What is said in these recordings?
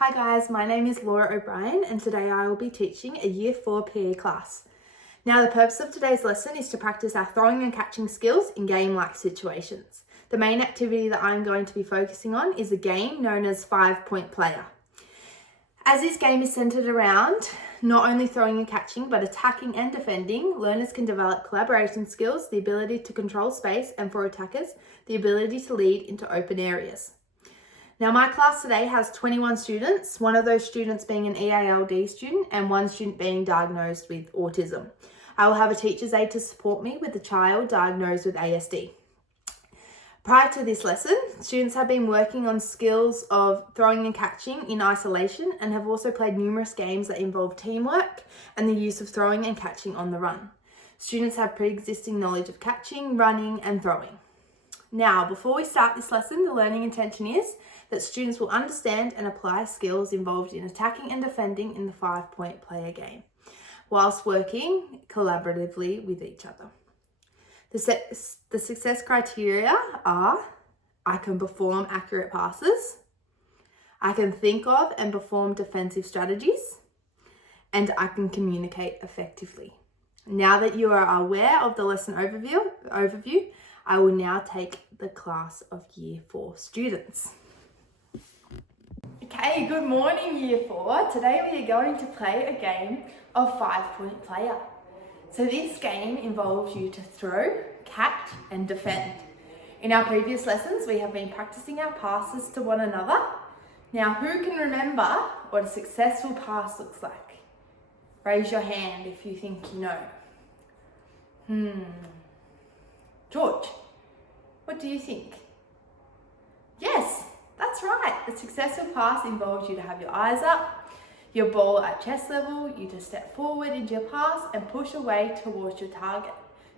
Hi guys, my name is Laura O'Brien and today I will be teaching a Year 4 PE class. Now the purpose of today's lesson is to practice our throwing and catching skills in game-like situations. The main activity that I'm going to be focusing on is a game known as 5-point player. As this game is centered around not only throwing and catching but attacking and defending, learners can develop collaboration skills, the ability to control space, and for attackers, the ability to lead into open areas. Now my class today has 21 students, one of those students being an EALD student and one student being diagnosed with autism. I will have a teacher's aide to support me with the child diagnosed with ASD. Prior to this lesson, students have been working on skills of throwing and catching in isolation and have also played numerous games that involve teamwork and the use of throwing and catching on the run. Students have pre-existing knowledge of catching, running and throwing. Now, before we start this lesson, the learning intention is that students will understand and apply skills involved in attacking and defending in the 5-point player game, whilst working collaboratively with each other. The success criteria are: I can perform accurate passes, I can think of and perform defensive strategies, and I can communicate effectively. Now that you are aware of the lesson overview, I will now take the class of Year 4 students. Okay, good morning Year 4. Today we are going to play a game of 5-point player. So this game involves you to throw, catch and defend. In our previous lessons we have been practicing our passes to one another. Now who can remember what a successful pass looks like? Raise your hand if you think you know. George, what do you think? Yes, that's right. The successful pass involves you to have your eyes up, your ball at chest level, you to step forward into your pass and push away towards your target.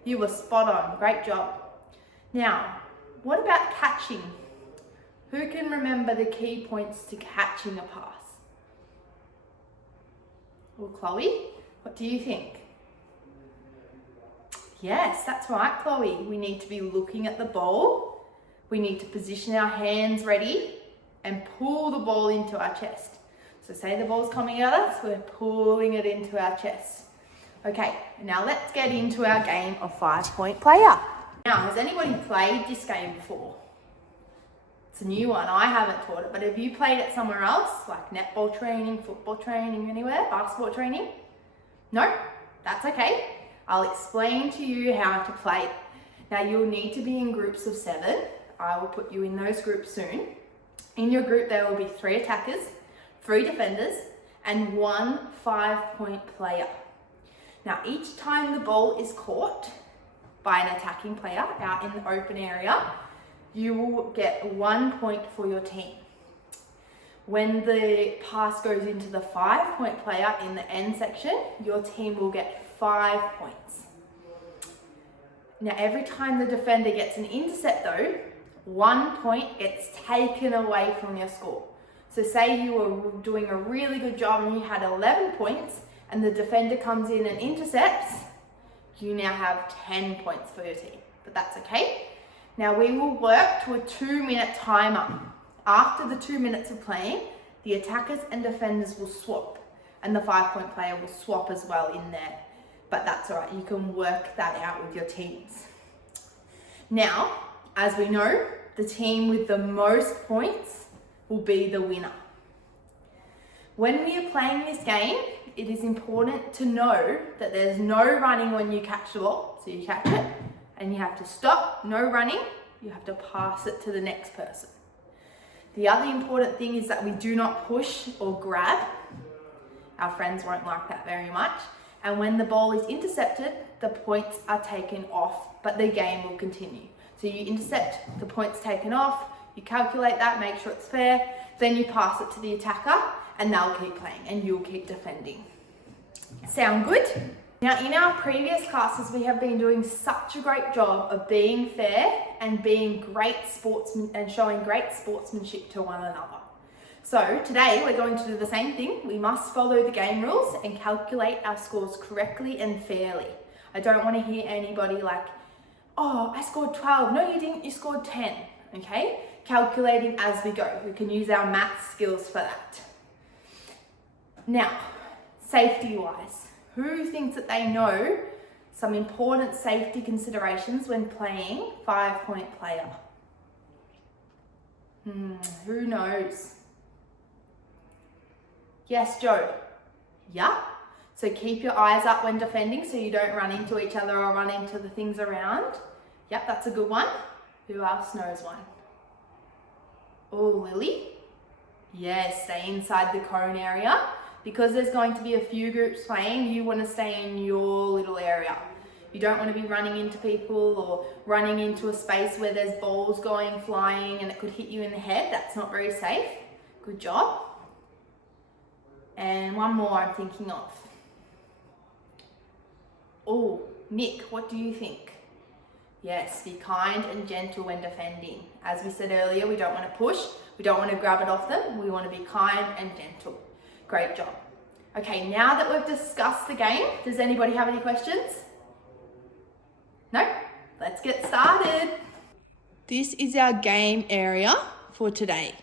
You were spot on. Great job. Now, what about catching? Who can remember the key points to catching a pass? Well, Chloe, what do you think? Yes, that's right, Chloe. We need to be looking at the ball. We need to position our hands ready and pull the ball into our chest. So say the ball's coming at us, we're pulling it into our chest. Okay, now let's get into our game of 5-point player. Now, has anybody played this game before? It's a new one. I haven't taught it, but have you played it somewhere else? Like netball training, football training, anywhere? Basketball training? No? That's okay. I'll explain to you how to play it. Now you'll need to be in groups of 7. I will put you in those groups soon. In your group there will be 3 attackers, 3 defenders and 1 5-point player. Now each time the ball is caught by an attacking player out in the open area, you will get 1 point for your team. When the pass goes into the 5-point player in the end section, your team will get 5 points. Now every time the defender gets an intercept though, 1 point gets taken away from your score. So say you were doing a really good job and you had 11 points and the defender comes in and intercepts, you now have 10 points for your team, but that's okay. Now we will work to a 2-minute timer. After the 2 minutes of playing, the attackers and defenders will swap and the 5-point player will swap as well in there. But that's all right, you can work that out with your teams. Now, as we know, the team with the most points will be the winner. When we are playing this game, it is important to know that there's no running when you catch the ball. So you catch it and you have to stop, no running, you have to pass it to the next person. The other important thing is that we do not push or grab. Our friends won't like that very much. And when the ball is intercepted, the points are taken off, but the game will continue. So you intercept, the points taken off, you calculate that, make sure it's fair, then you pass it to the attacker and they'll keep playing and you'll keep defending. Sound good? Now in our previous classes, we have been doing such a great job of being fair and being great sportsmen and showing great sportsmanship to one another. So today we're going to do the same thing. We must follow the game rules and calculate our scores correctly and fairly. I don't want to hear anybody like, oh, I scored 12. No, you didn't, you scored 10. Okay? Calculating as we go. We can use our math skills for that. Now, safety-wise, who thinks that they know some important safety considerations when playing 5-point player? Who knows? Yes, Joe. Yeah. So keep your eyes up when defending so you don't run into each other or run into the things around. Yep, that's a good one. Who else knows one? Oh, Lily? Yes, stay inside the cone area. Because there's going to be a few groups playing, you want to stay in your little area. You don't want to be running into people or running into a space where there's balls going flying and it could hit you in the head. That's not very safe. Good job. And one more I'm thinking of. Oh, Nick, what do you think? Yes, be kind and gentle when defending. As we said earlier, we don't want to push. We don't want to grab it off them. We want to be kind and gentle. Great job. Okay, now that we've discussed the game, does anybody have any questions? No? Let's get started. This is our game area for today.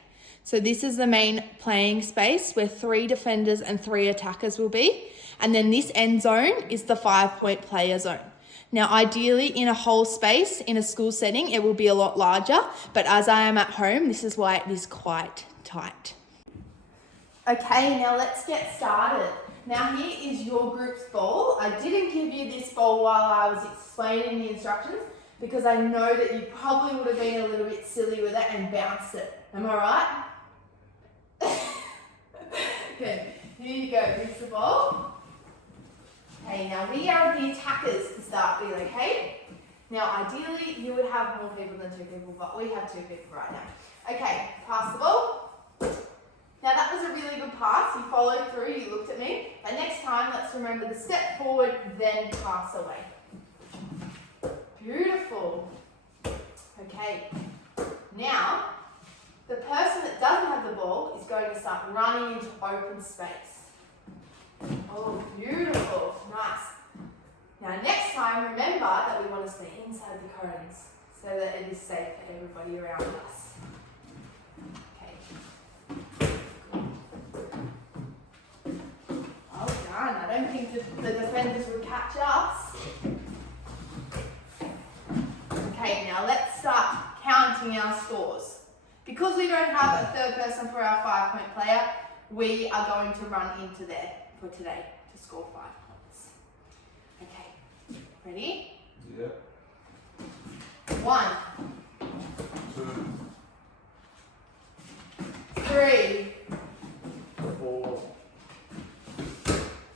So this is the main playing space where 3 defenders and 3 attackers will be. And then this end zone is the 5-point player zone. Now, ideally in a whole space, in a school setting, it will be a lot larger. But as I am at home, this is why it is quite tight. Okay, now let's get started. Now here is your group's ball. I didn't give you this ball while I was explaining the instructions because I know that you probably would have been a little bit silly with it and bounced it. Am I right? Good. Here you go. Here's the ball. Okay, now we are the attackers to start with, okay? Now ideally you would have more people than 2 people, but we have 2 people right now. Okay, pass the ball. Now that was a really good pass. You followed through, you looked at me. But next time, let's remember the step forward, then pass away. Beautiful. Okay. Now, the person that doesn't have the ball is going to start running into open space. Oh, beautiful. Nice. Now next time, remember that we want to stay inside the cones so that it is safe for everybody around us. I don't think the defenders will catch us. Okay, now let's start counting our scores. Because we don't have a 3rd person for our 5-point player, we are going to run into there for today to score 5 points. Okay, ready? Yeah. 1, 2, 3, 4,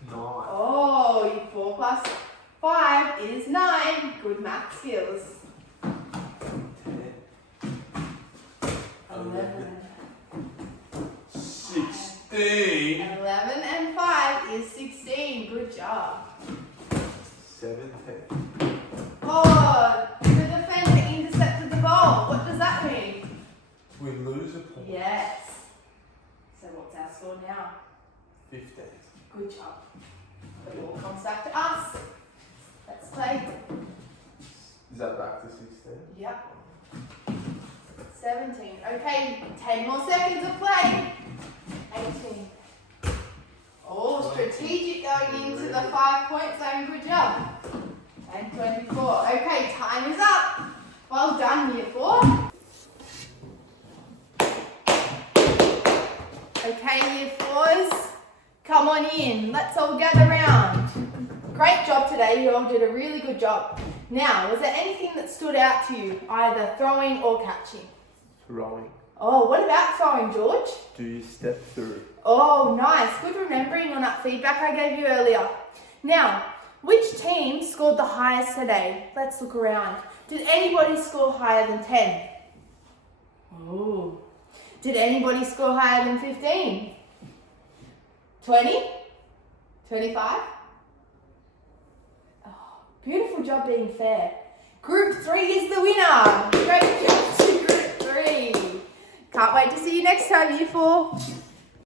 9. Oh, 4 plus 5 is 9. Good math skills. 10, 11. 16. 11 and 5 is 16. Good job. 17. Oh, the defender intercepted the ball. What does that mean? We lose a point. Yes. So what's our score now? 15. Good job. The ball comes back to us. Let's play. Is that back to 16? Yep. 17. Okay, 10 more seconds of play. 18. Oh, strategic going into the 5-point zone. Good job. And 24. Okay, time is up. Well done, year 4. Okay, year 4s. Come on in. Let's all gather round. Great job today. You all did a really good job. Now, was there anything that stood out to you, either throwing or catching? Throwing. Oh, what about throwing, George? Do you step through? Oh, nice. Good remembering on that feedback I gave you earlier. Now, which team scored the highest today? Let's look around. Did anybody score higher than 10? Oh. Did anybody score higher than 15? 20? 25? Oh, beautiful job being fair. Group 3 is the winner. Great job to Group 3. Can't wait to see you next time, Year 4.